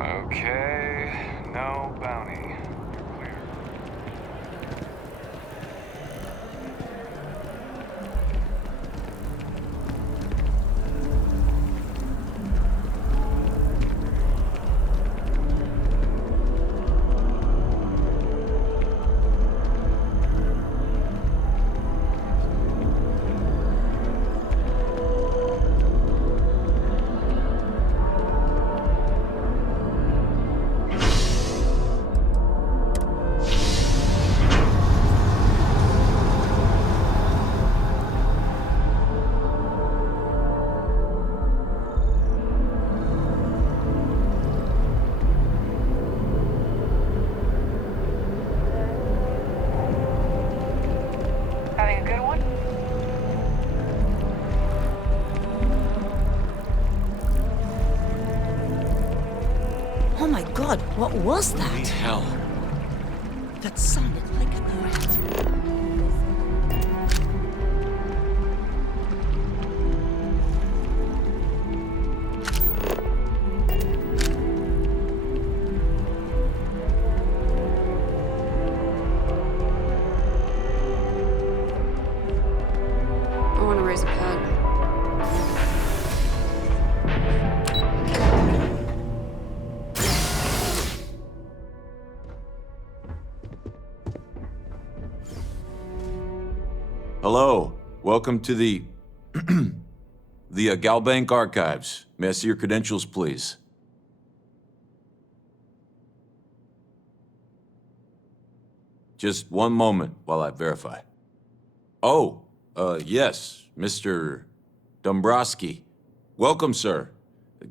Okay, no bounty. You're clear. Having a good one? Oh my god, what was Holy that? hell. That sounded like a threat. I want to raise a pet. Hello. Welcome to the Galbank Archives. May I see your credentials, please? Just one moment while I verify. Oh, yes, Mr. Dombrowski. Welcome, sir.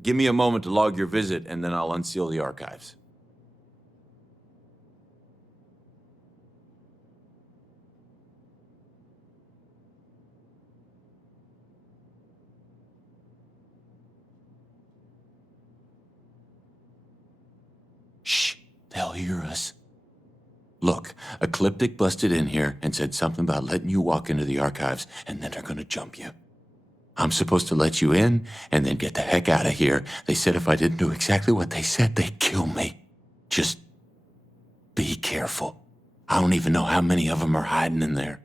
Give me a moment to log your visit, and then I'll unseal the archives. Shh, they'll hear us. Look, Ecliptic busted in here and said something about letting you walk into the archives, and then they're gonna jump you. I'm supposed to let you in and then get the heck out of here. They said if I didn't do exactly what they said, they'd kill me. Just be careful. I don't even know how many of them are hiding in there.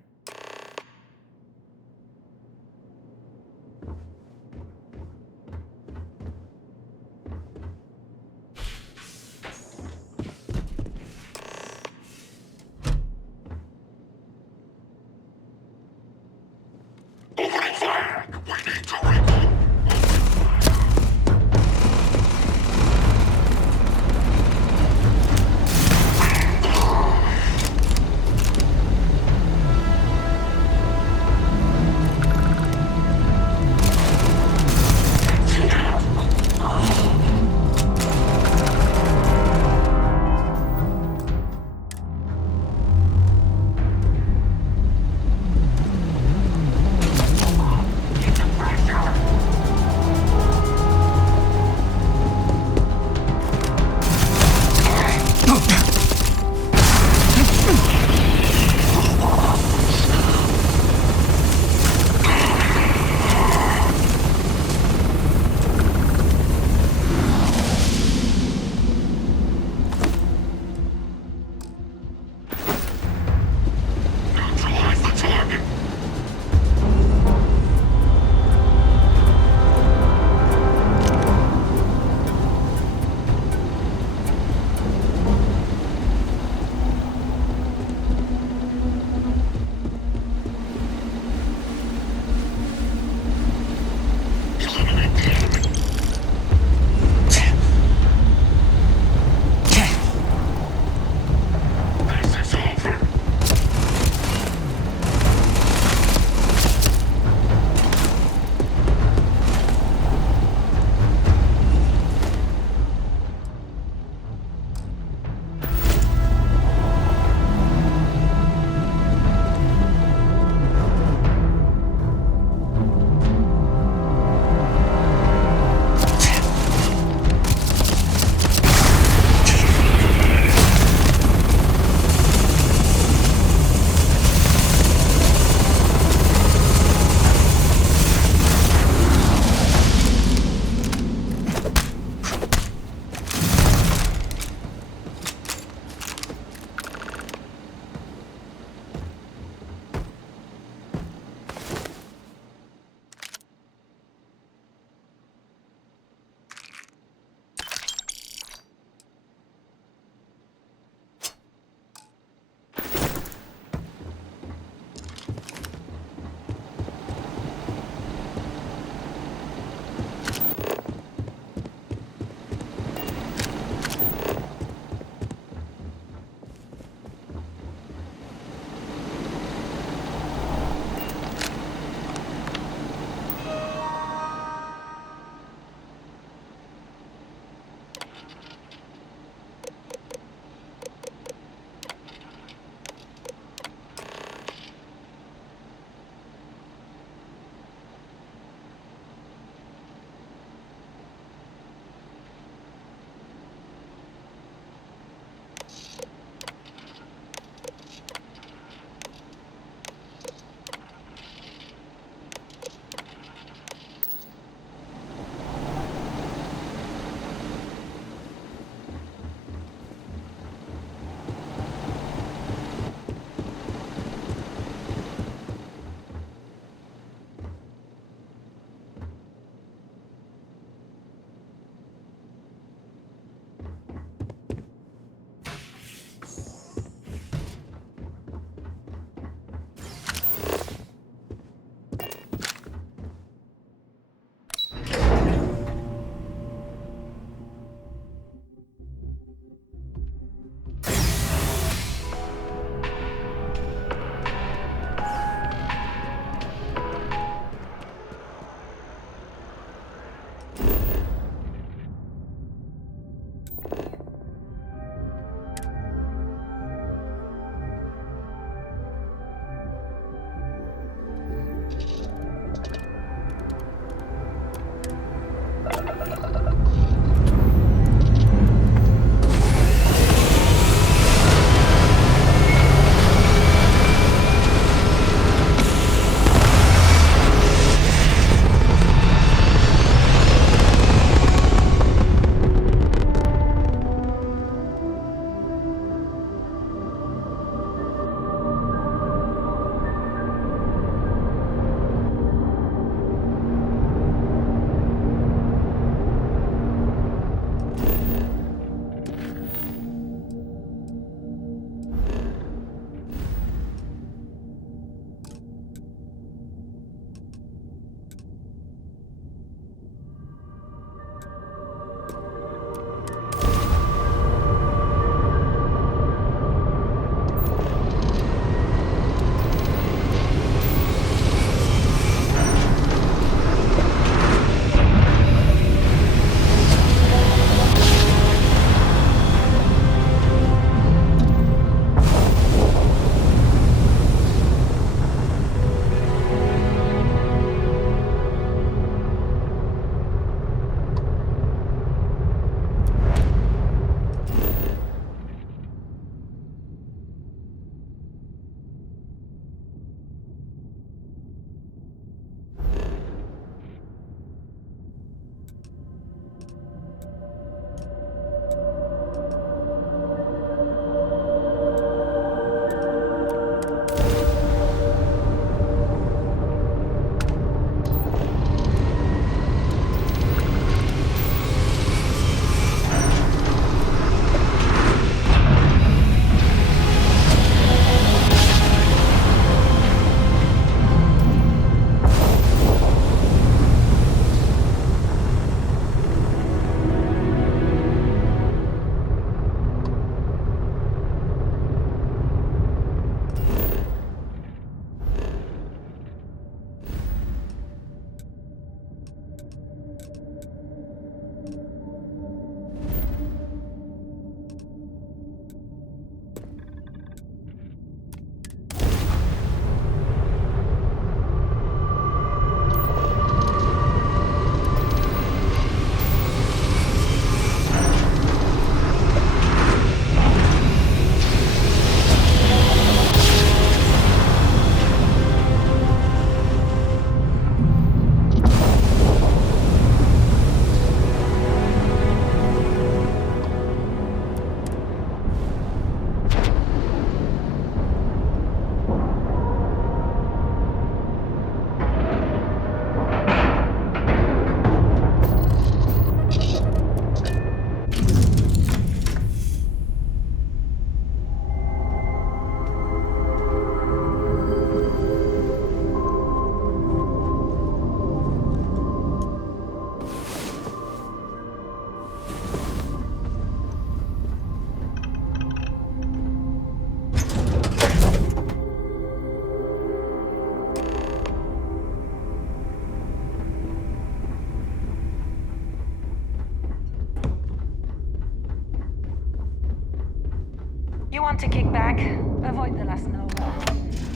You want to kick back? Avoid the last Nova.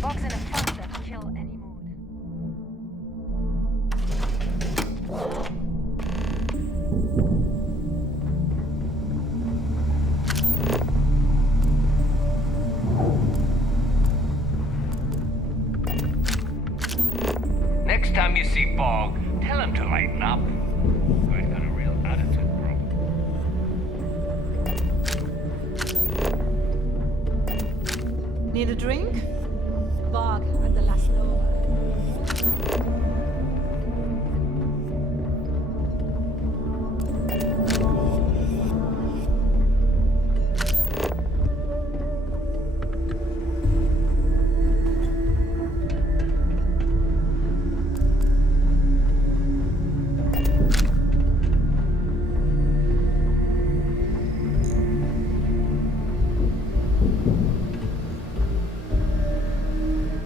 Box in a funk that'll kill any mood. Next time you see Bog, tell him to lighten up. Guy's got a real attitude problem. Need a drink? Bog at the last Nova.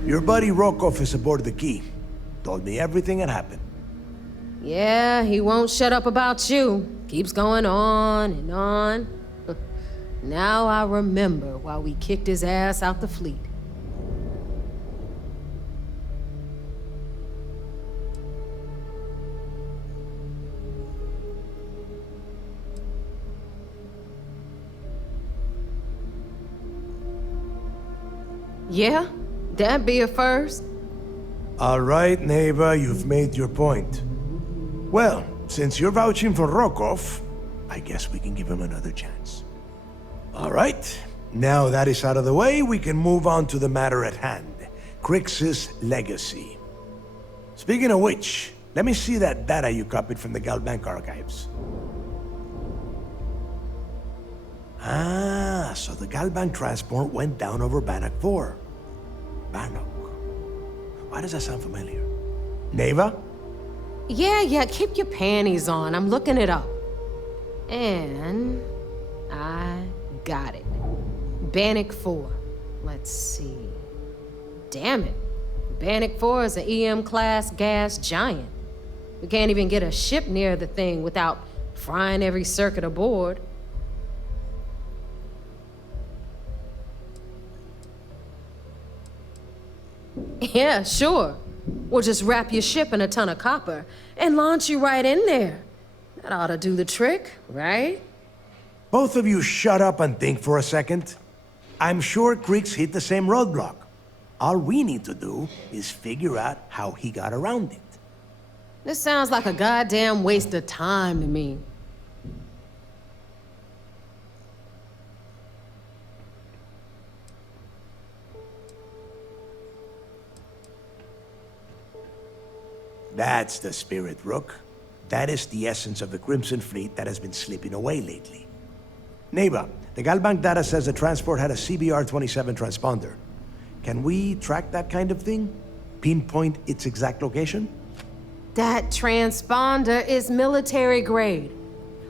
Your buddy Rokov is aboard the Key. Told me everything that happened. Yeah, he won't shut up about you. Keeps going on and on. Now I remember why we kicked his ass out the fleet. Yeah, that'd be a first. All right, Neva, you've made your point. Well, since you're vouching for Rokov, I guess we can give him another chance. All right, now that is out of the way, we can move on to the matter at hand. Crix's legacy. Speaking of which, let me see that data you copied from the Galbank archives. Ah, so the Galbank transport went down over Bannock 4. Bannock. Why does that sound familiar? Neva? Yeah, keep your panties on. I'm looking it up. And I got it. Bannock 4. Let's see. Damn it. Bannock 4 is an EM-class gas giant. We can't even get a ship near the thing without frying every circuit aboard. Yeah, sure. We'll just wrap your ship in a ton of copper and launch you right in there. That ought to do the trick, right? Both of you shut up and think for a second. I'm sure Crix hit the same roadblock. All we need to do is figure out how he got around it. This sounds like a goddamn waste of time to me. That's the spirit, Rook. That is the essence of the Crimson Fleet that has been slipping away lately. Neva, the Galbank data says the transport had a CBR-27 transponder. Can we track that kind of thing? Pinpoint its exact location? That transponder is military grade.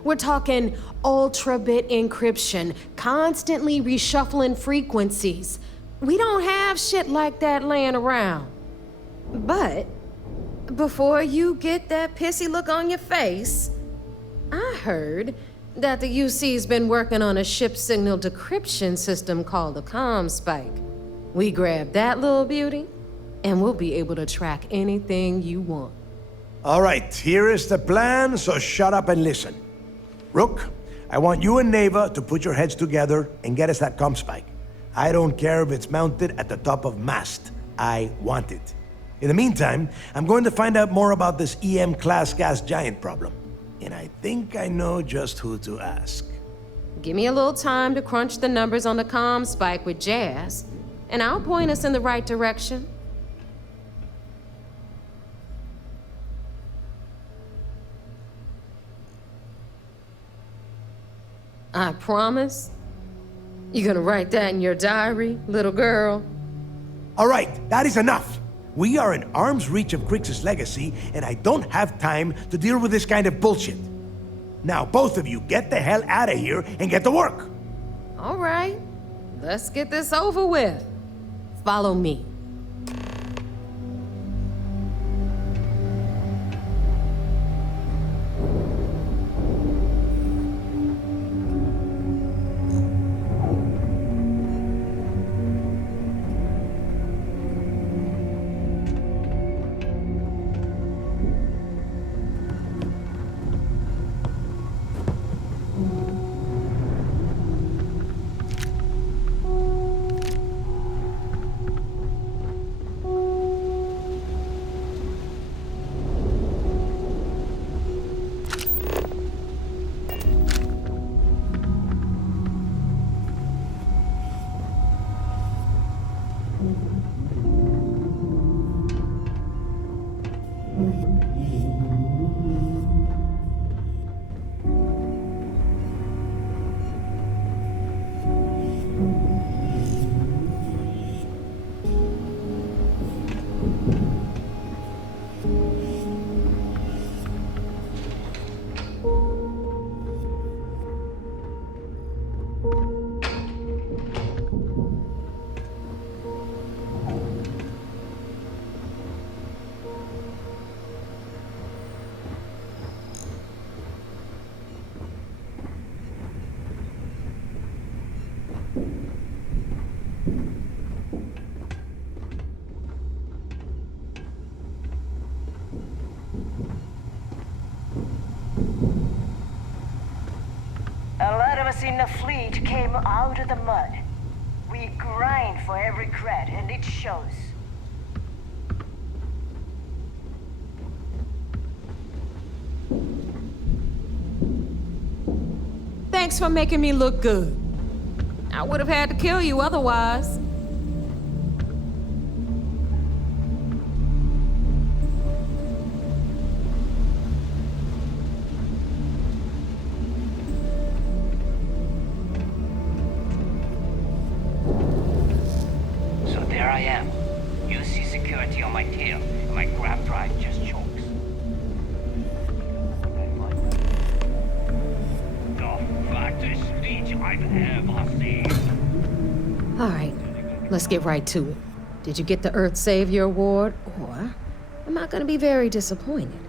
We're talking ultra-bit encryption, constantly reshuffling frequencies. We don't have shit like that laying around. But before you get that pissy look on your face, I heard that the UC's been working on a ship signal decryption system called the CommSpike. We grab that little beauty, and we'll be able to track anything you want. All right, here is the plan, so shut up and listen. Rook, I want you and Neva to put your heads together and get us that CommSpike. I don't care if it's mounted at the top of mast. I want it. In the meantime, I'm going to find out more about this EM-class gas giant problem. And I think I know just who to ask. Give me a little time to crunch the numbers on the CommSpike with Jazz, and I'll point us in the right direction. I promise. You gonna write that in your diary, little girl? All right, that is enough. We are in arm's reach of Crix's legacy, and I don't have time to deal with this kind of bullshit. Now, both of you get the hell out of here and get to work. All right, let's get this over with. Follow me. us in the fleet came out of the mud. We grind for every cred, and it shows. Thanks for making me look good. I would have had to kill you otherwise. So there I am. You see security on my tail, and my grab drive just chokes. The fattest leech I've ever seen. All right, let's get right to it. Did you get the Earth Savior Award, or am I gonna be very disappointed?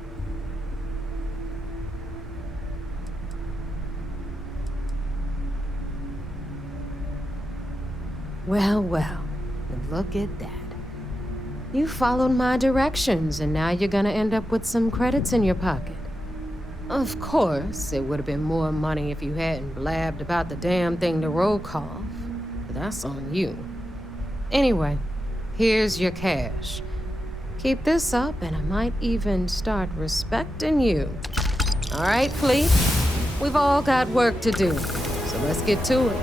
Well, well, look at that. You followed my directions, and now you're gonna end up with some credits in your pocket. Of course, it would have been more money if you hadn't blabbed about the damn thing to Rokoff, but that's on you. Anyway, here's your cash. Keep this up, and I might even start respecting you. All right, Fleet? We've all got work to do, so let's get to it.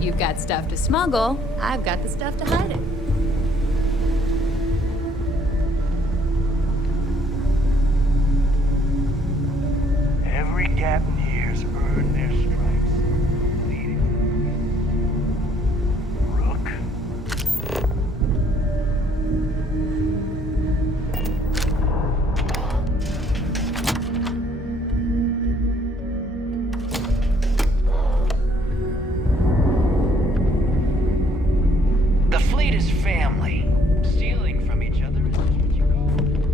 You've got stuff to smuggle, I've got the stuff to hide it. Every captain here's earned their stripes. Rook. The fleet is family. Stealing from each other is just what you call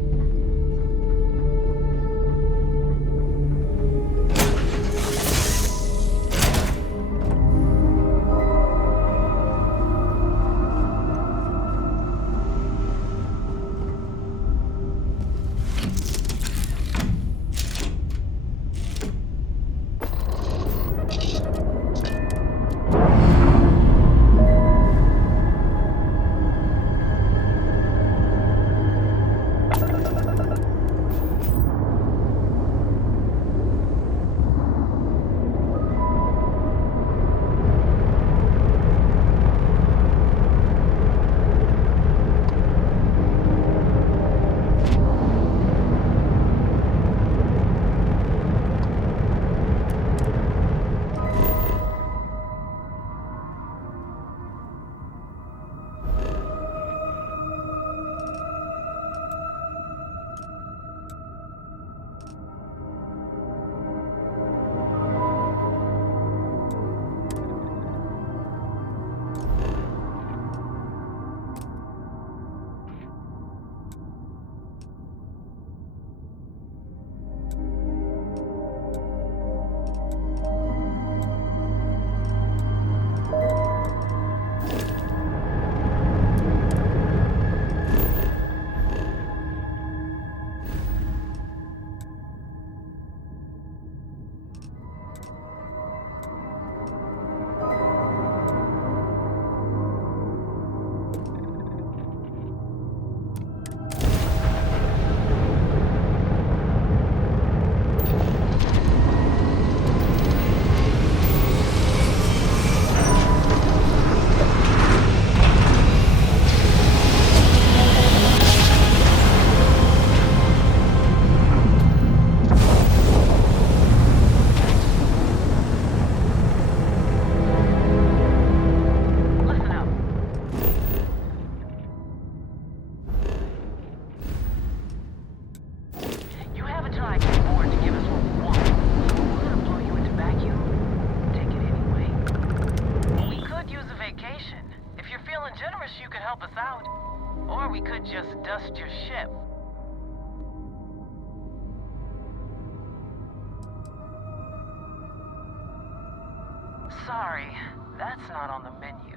just dust your ship. Sorry, that's not on the menu.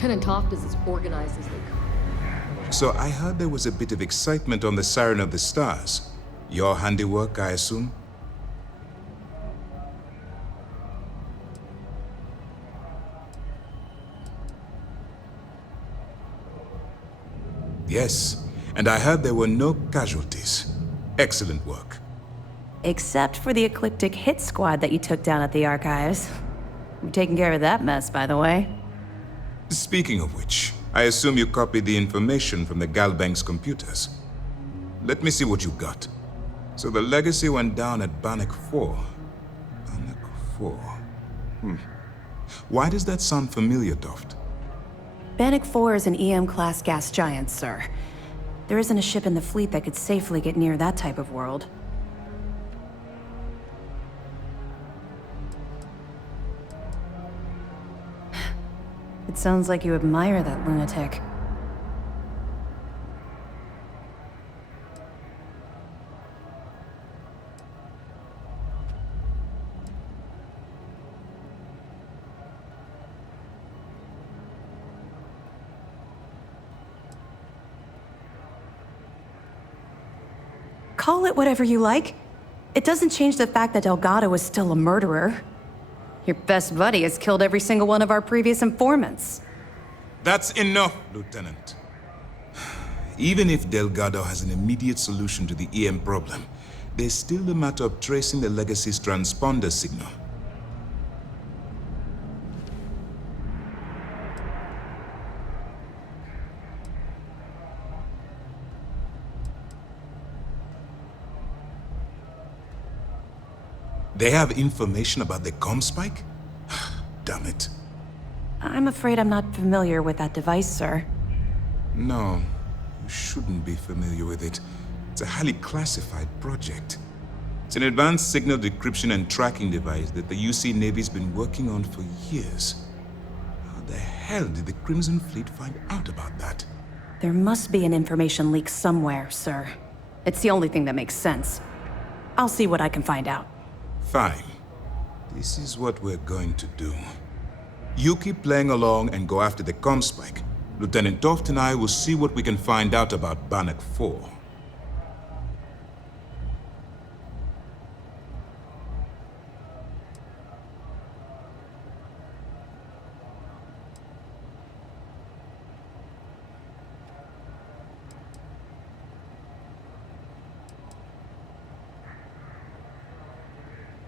Lieutenant Toft is as organized as they come. So I heard there was a bit of excitement on the Siren of the Stars. Your handiwork, I assume? Yes, and I heard there were no casualties. Excellent work. Except for the Ecliptic hit squad that you took down at the archives. We're taking care of that mess, by the way. Speaking of which, I assume you copied the information from the Galbank's computers. Let me see what you got. So the Legacy went down at Bannock 4. Bannock 4. Why does that sound familiar, Toft? Bannock 4 is an EM-class gas giant, sir. There isn't a ship in the fleet that could safely get near that type of world. It sounds like you admire that lunatic. Call it whatever you like. It doesn't change the fact that Delgado is still a murderer. Your best buddy has killed every single one of our previous informants. That's enough, Lieutenant. Even if Delgado has an immediate solution to the EM problem, there's still the matter of tracing the Legacy's transponder signal. They have information about the comm spike? Damn it. I'm afraid I'm not familiar with that device, sir. No, you shouldn't be familiar with it. It's a highly classified project. It's an advanced signal decryption and tracking device that the UC Navy's been working on for years. How the hell did the Crimson Fleet find out about that? There must be an information leak somewhere, sir. It's the only thing that makes sense. I'll see what I can find out. Fine. This is what we're going to do. You keep playing along and go after the comm spike. Lieutenant Toft and I will see what we can find out about Bannock 4.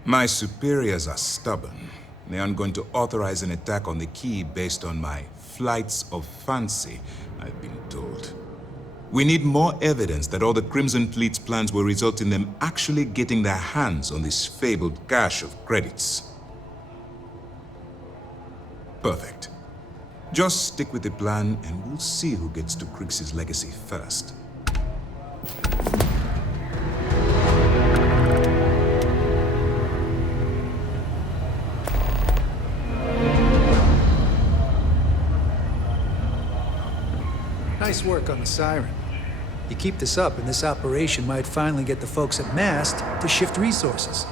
My superiors are stubborn. They aren't going to authorize an attack on the key based on my flights of fancy, I've been told. We need more evidence that all the Crimson Fleet's plans will result in them actually getting their hands on this fabled cache of credits. Perfect. Just stick with the plan and we'll see who gets to Crix's legacy first. Nice work on the Siren. You keep this up and this operation might finally get the folks at MAST to shift resources.